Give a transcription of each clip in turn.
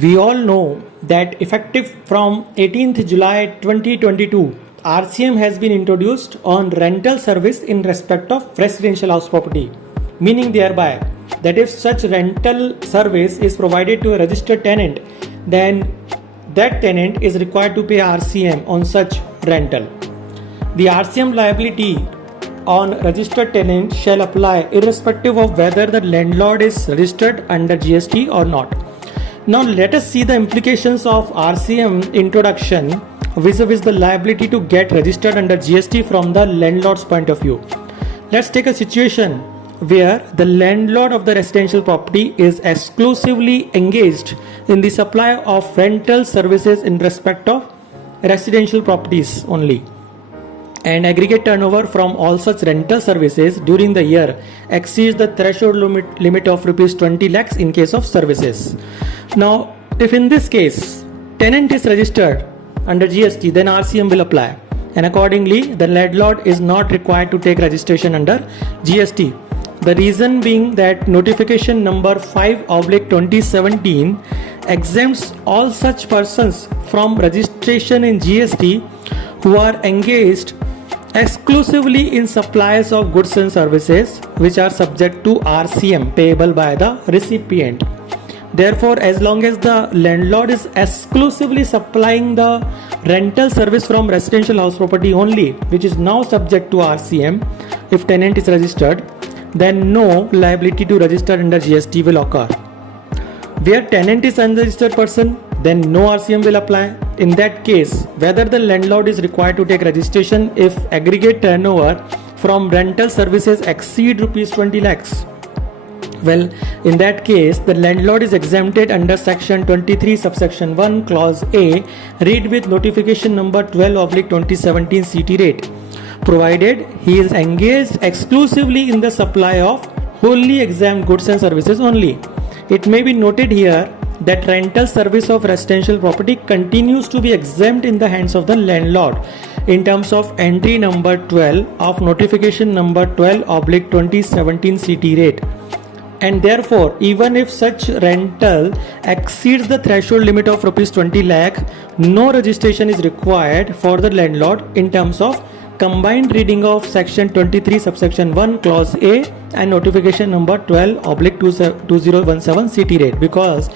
We all know that effective from 18th July 2022, RCM has been introduced on rental service in respect of residential house property, meaning thereby that if such rental service is provided to a registered tenant, then that tenant is required to pay RCM on such rental. The RCM liability on registered tenant shall apply irrespective of whether the landlord is registered under GST or not. Now let us see the implications of RCM introduction vis-a-vis the liability to get registered under GST from the landlord's point of view. Let's take a situation where the landlord of the residential property is exclusively engaged in the supply of rental services in respect of residential properties only, and aggregate turnover from all such rental services during the year exceeds the threshold limit of rupees 20 lakhs in case of services. Now, if in this case tenant is registered under GST, then RCM will apply, and accordingly the landlord is not required to take registration under GST. The reason being that notification number 5/2017 exempts all such persons from registration in GST who are engaged exclusively in supplies of goods and services which are subject to RCM payable by the recipient. Therefore, as long as the landlord is exclusively supplying the rental service from residential house property only, which is now subject to RCM, if tenant is registered, then no liability to register under GST will occur. Where tenant is unregistered person, then no RCM will apply. In that case, whether the landlord is required to take registration if aggregate turnover from rental services exceed rupees 20 lakhs. Well, in that case, the landlord is exempted under section 23 subsection 1 clause A, read with notification number 12/2017 CT rate, provided he is engaged exclusively in the supply of wholly exempt goods and services only. It may be noted here that rental service of residential property continues to be exempt in the hands of the landlord in terms of entry number 12 of notification number 12/2017 CT rate. And therefore, even if such rental exceeds the threshold limit of rupees 20 lakh, no registration is required for the landlord in terms of combined reading of section 23 subsection 1 clause A and notification number 12/2017 CT rate, because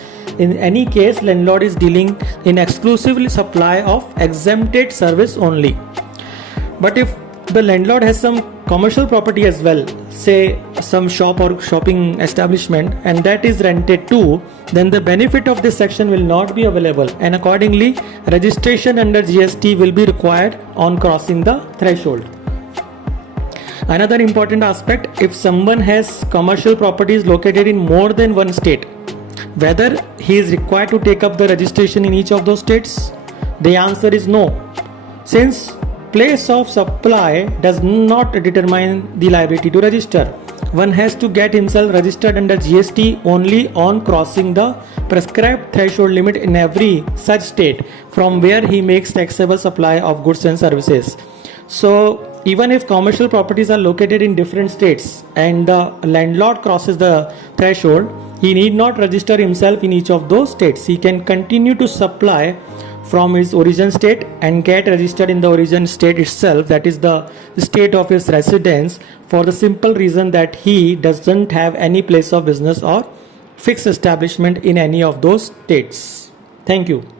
in any case landlord is dealing in exclusively supply of exempted service only. But if the landlord has some commercial property as well, say some shop or shopping establishment, and that is rented too, then the benefit of this section will not be available, and accordingly registration under GST will be required on crossing the threshold. Another important aspect, if someone has commercial properties located in more than one state, whether he is required to take up the registration in each of those states? The answer is no, since place of supply does not determine the liability to register. One has to get himself registered under GST only on crossing the prescribed threshold limit in every such state from where he makes taxable supply of goods and services. So even if commercial properties are located in different states and the landlord crosses the threshold, he need not register himself in each of those states. He can continue to supply from his origin state and get registered in the origin state itself, that is the state of his residence, for the simple reason that he doesn't have any place of business or fixed establishment in any of those states. Thank you.